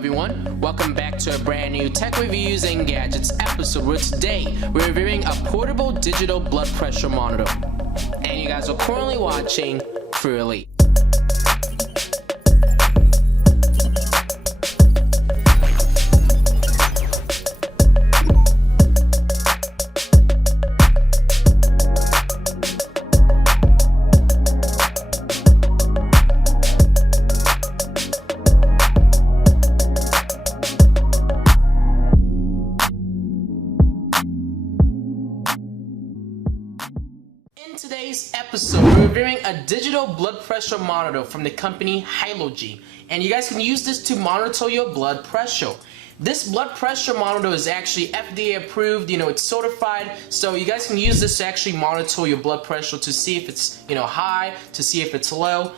everyone, welcome back to a brand new Tech Reviews and Gadgets episode where today we're reviewing a portable digital blood pressure monitor. And you guys are currently watching CrewElite. In today's episode, we're reviewing a digital blood pressure monitor from the company Hylogy, and you guys can use this to monitor your blood pressure. This blood pressure monitor is actually FDA approved, it's certified, so you guys can use this to actually monitor your blood pressure to see if it's, high, to see if it's low.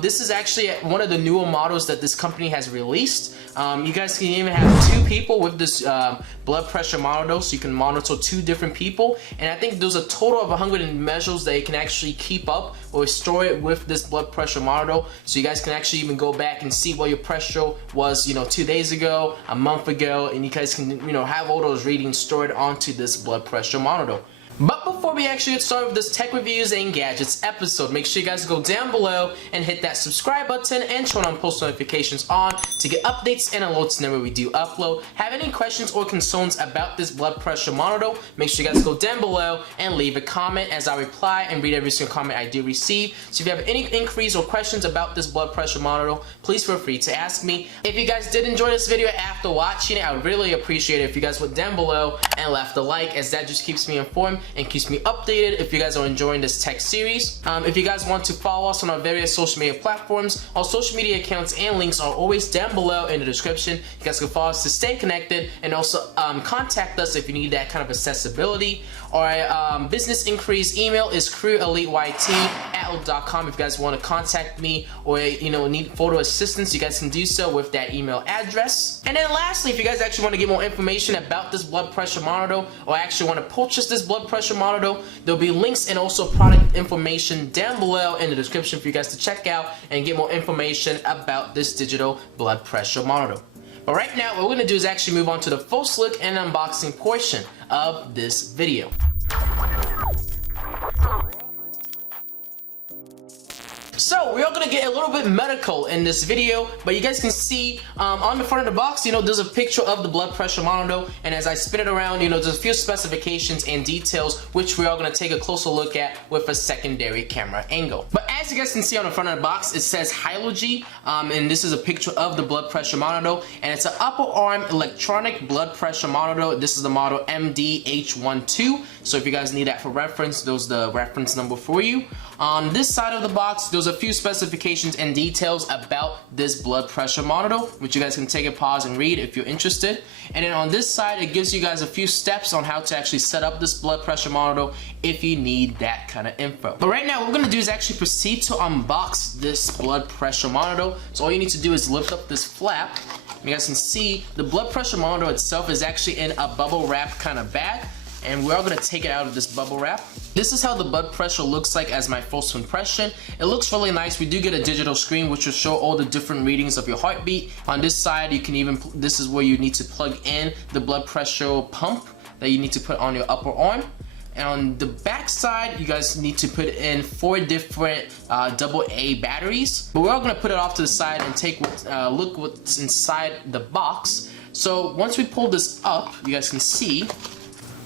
This is actually one of the newer models that this company has released. You guys can even have two people with this blood pressure monitor, so you can monitor two different people. And I think there's a total of 100 measures that you can actually keep up or store it with this blood pressure monitor. So you guys can actually even go back and see what your pressure was, 2 days ago, a month ago, and you guys can, have all those readings stored onto this blood pressure monitor. But before we actually get started with this Tech Reviews and Gadgets episode, make sure you guys go down below and hit that subscribe button and turn on post notifications on to get updates and alerts whenever we do upload. Have any questions or concerns about this blood pressure monitor, make sure you guys go down below and leave a comment as I reply and read every single comment I do receive. So if you have any inquiries or questions about this blood pressure monitor, please feel free to ask me. If you guys did enjoy this video after watching it, I would really appreciate it if you guys went down below and left a like, as that just keeps me informed and keeps me updated if you guys are enjoying this tech series. If you guys want to follow us on our various social media platforms, our social media accounts and links are always down below in the description. You guys can follow us to stay connected, and also contact us if you need that kind of accessibility. Our business inquiries email is CrewEliteYT@outlook.com. If you guys want to contact me or need photo assistance, you guys can do so with that email address. And then lastly, if you guys actually want to get more information about this blood pressure monitor or actually want to purchase this blood pressure monitor, there'll be links and also product information down below in the description for you guys to check out and get more information about this digital blood pressure monitor. But right now, what we're going to do is actually move on to the first look and unboxing portion of this video. So we are going to get a little bit medical in this video, but you guys can see on the front of the box, there's a picture of the blood pressure monitor, and as I spin it around, there's a few specifications and details which we are going to take a closer look at with a secondary camera angle. But as you guys can see on the front of the box, it says Hylogy, and this is a picture of the blood pressure monitor, and it's an upper arm electronic blood pressure monitor. This is the model MD-H12, so if you guys need that for reference, there's the reference number for you. On this side of the box, there's a few specifications and details about this blood pressure monitor, which you guys can take a pause and read if you're interested. And then on this side, it gives you guys a few steps on how to actually set up this blood pressure monitor if you need that kind of info. But right now, what we're going to do is actually proceed to unbox this blood pressure monitor. So all you need to do is lift up this flap. You guys can see the blood pressure monitor itself is actually in a bubble wrap kind of bag, and we're all going to take it out of this bubble wrap. This is how the blood pressure looks like as my first impression. It looks really nice. We do get a digital screen which will show all the different readings of your heartbeat. On this side, you can even, this is where you need to plug in the blood pressure pump that you need to put on your upper arm. And on the back side, you guys need to put in 4 different AA batteries. But we're all gonna put it off to the side and take look what's inside the box. So once we pull this up, you guys can see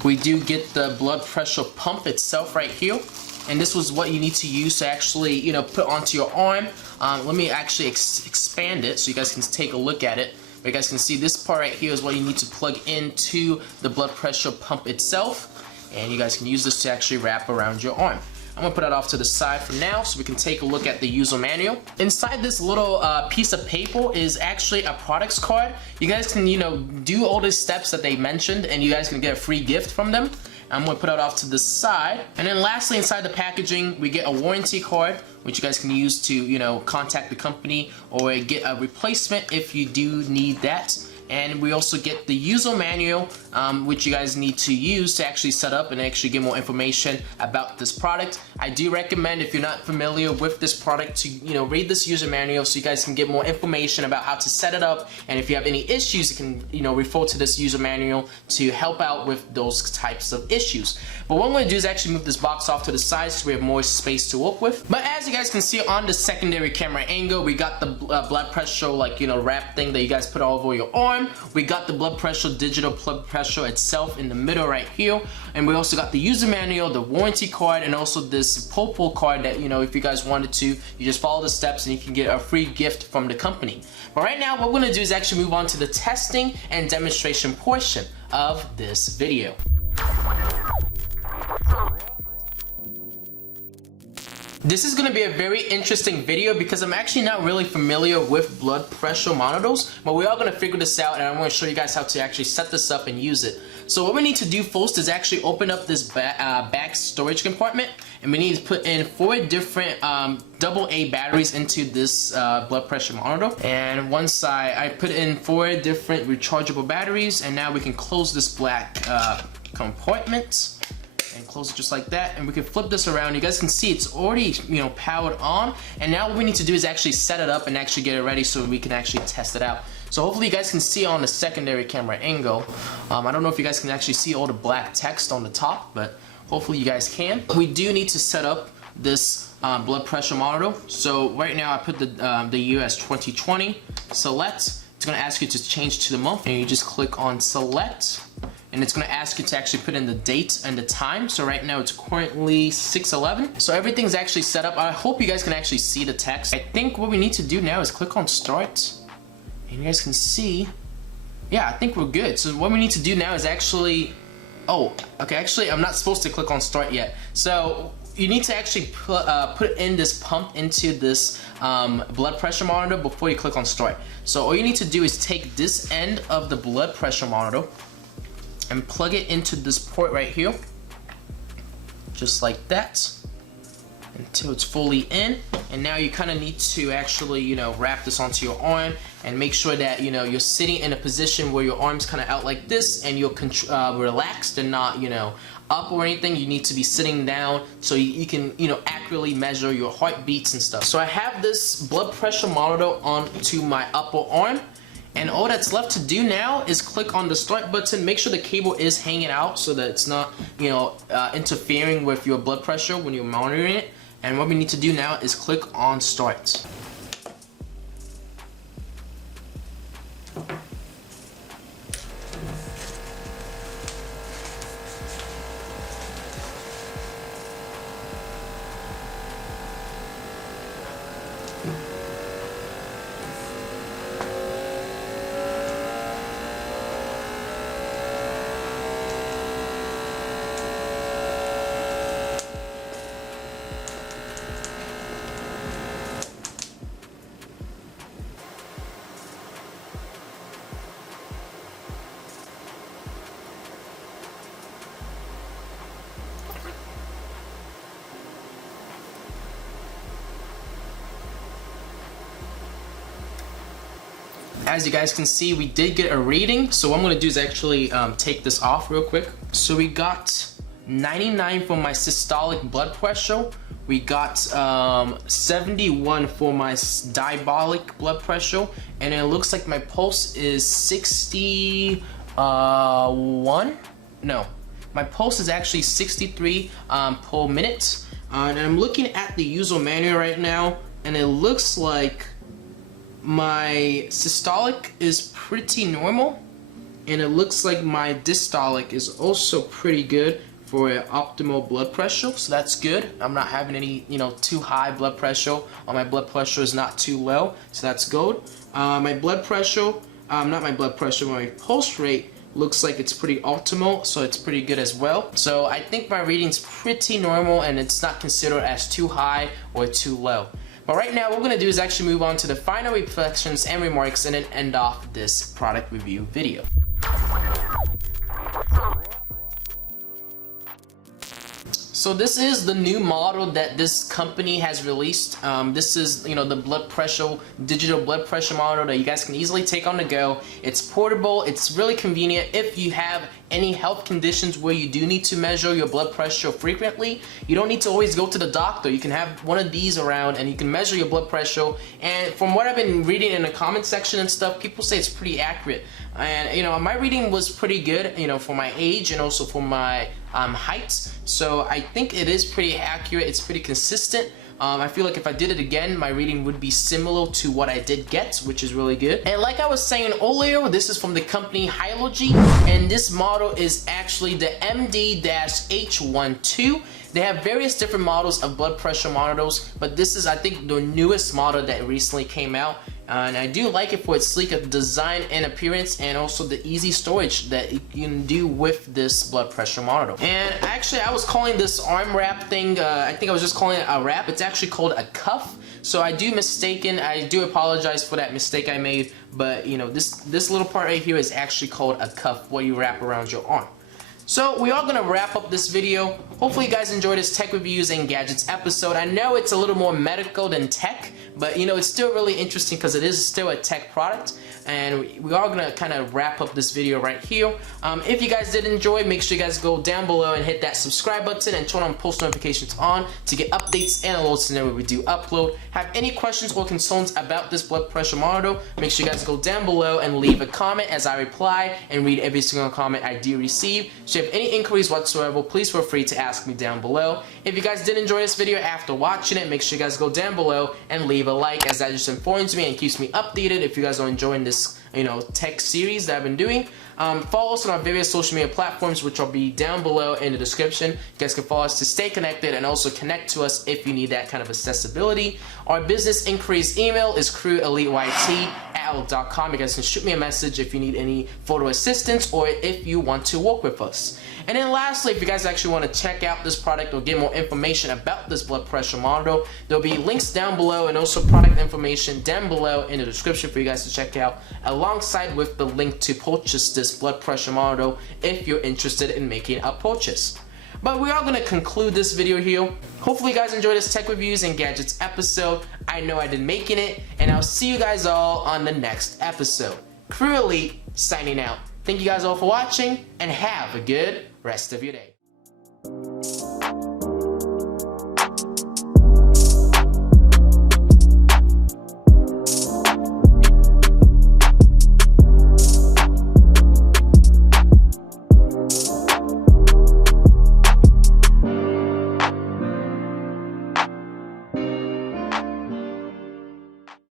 we do get the blood pressure pump itself right here, and this was what you need to use to actually put onto your arm. Let me actually expand it so you guys can take a look at it. But you guys can see this part right here is what you need to plug into the blood pressure pump itself, and you guys can use this to actually wrap around your arm. I'm gonna put it off to the side for now so we can take a look at the user manual. Inside this little piece of paper is actually a products card. You guys can, do all the steps that they mentioned, and you guys can get a free gift from them. I'm gonna put it off to the side. And then lastly, inside the packaging, we get a warranty card, which you guys can use to, contact the company or get a replacement if you do need that. and we also get the user manual, which you guys need to use to actually set up and actually get more information about this product. I do recommend, if you're not familiar with this product, to read this user manual so you guys can get more information about how to set it up, and if you have any issues, you can refer to this user manual to help out with those types of issues. But what I'm going to do is actually move this box off to the side so we have more space to work with. But as you guys can see on the secondary camera angle, we got the blood pressure wrap thing that you guys put all over your arm. We got the blood pressure, digital blood pressure itself in the middle right here, and we also got the user manual, the warranty card, and also this purple card that if you guys wanted to, you just follow the steps and you can get a free gift from the company. But right now what we're going to do is actually move on to the testing and demonstration portion of this video. This is going to be a very interesting video because I'm actually not really familiar with blood pressure monitors, but we are going to figure this out, and I'm going to show you guys how to actually set this up and use it. So what we need to do first is actually open up this back storage compartment, and we need to put in 4 different AA batteries into this blood pressure monitor. And once I put in 4 different rechargeable batteries, and now we can close this black compartment. And close it just like that, and we can flip this around. You guys can see it's already powered on, and now what we need to do is actually set it up and actually get it ready so we can actually test it out. So hopefully you guys can see on the secondary camera angle. I don't know if you guys can actually see all the black text on the top, but hopefully you guys can. We do need to set up this blood pressure monitor. So right now I put the year as 2020. Select. It's going to ask you to change to the month, and you just click on select, and it's going to ask you to actually put in the date and the time. So right now it's currently 6:11. So everything's actually set up. I hope you guys can actually see the text. I think what we need to do now is click on start, and you guys can see, yeah, I think we're good. So what we need to do now is actually, actually I'm not supposed to click on start yet. So you need to actually put in this pump into this blood pressure monitor before you click on start. So all you need to do is take this end of the blood pressure monitor and plug it into this port right here, just like that, until it's fully in. And now you kind of need to actually wrap this onto your arm and make sure that you're sitting in a position where your arm's kind of out like this, and you're relaxed and not up or anything. You need to be sitting down so you can accurately measure your heartbeats and stuff. So I have this blood pressure monitor onto my upper arm, and all that's left to do now is click on the start button. Make sure the cable is hanging out so that it's not interfering with your blood pressure when you're monitoring it. And what we need to do now is click on start. As you guys can see, we did get a reading. So what I'm gonna do is actually take this off real quick. So we got 99 for my systolic blood pressure. We got 71 for my diastolic blood pressure, and it looks like my pulse is 61. No, my pulse is actually 63 per minute. And I'm looking at the user manual right now, and it looks like my systolic is pretty normal, and it looks like my diastolic is also pretty good for an optimal blood pressure, so that's good. I'm not having any too high blood pressure, or my blood pressure is not too low, so that's good. My blood pressure, not my blood pressure, my pulse rate looks like it's pretty optimal, so it's pretty good as well. So I think my reading's pretty normal, and it's not considered as too high or too low. But right now, what we're gonna do is actually move on to the final reflections and remarks, and then end off this product review video. So So this is the new model that this company has released. This is, you know, the digital blood pressure monitor that you guys can easily take on the go. It's portable. It's really convenient if you have any health conditions where you do need to measure your blood pressure frequently. You don't need to always go to the doctor. You can have one of these around and you can measure your blood pressure. And from what I've been reading in the comment section and stuff, people say it's pretty accurate. And you know, my reading was pretty good, you know, for my age and also for my height. So I think it is pretty accurate. It's pretty consistent. I feel like if I did it again, my reading would be similar to what I did get, which is really good. And like I was saying earlier, this is from the company Hylogy, and this model is actually the MD-H12. They have various different models of blood pressure monitors, but this is, I think, the newest model that recently came out. And I do like it for its sleek design and appearance, and also the easy storage that you can do with this blood pressure monitor. And actually, I was calling this arm wrap thing, I think I was just calling it a wrap. It's actually called a cuff. So I do apologize for that mistake I made, but you know, this little part right here is actually called a cuff, what you wrap around your arm. So we are going to wrap up this video. Hopefully you guys enjoyed this tech reviews and gadgets episode. I know it's a little more medical than tech, but you know, it's still really interesting because it is still a tech product. And we are going to kind of wrap up this video right here. If you guys did enjoy, make sure you guys go down below and hit that subscribe button and turn on post notifications on to get updates and alerts whenever we do upload. Have any questions or concerns about this blood pressure monitor, make sure you guys go down below and leave a comment as I reply and read every single comment I do receive. So if you have any inquiries whatsoever, please feel free to ask me down below. If you guys did enjoy this video after watching it, make sure you guys go down below and leave a like, as that just informs me and keeps me updated if you guys are enjoying this, you know, tech series that I've been doing. Follow us on our various social media platforms, which will be down below in the description. You guys can follow us to stay connected and also connect to us if you need that kind of accessibility. Our business inquiries email is CrewElite@outlook.com. You guys can shoot me a message if you need any photo assistance or if you want to work with us. And then lastly, if you guys actually want to check out this product or get more information about this blood pressure monitor, there'll be links down below and also product information down below in the description for you guys to check out, alongside with the link to purchase this blood pressure monitor if you're interested in making a purchase. But we are going to conclude this video here. Hopefully you guys enjoyed this tech reviews and gadgets episode. I know I did making it, and I'll see you guys all on the next episode. CrewElite signing out. Thank you guys all for watching, and have a good rest of your day.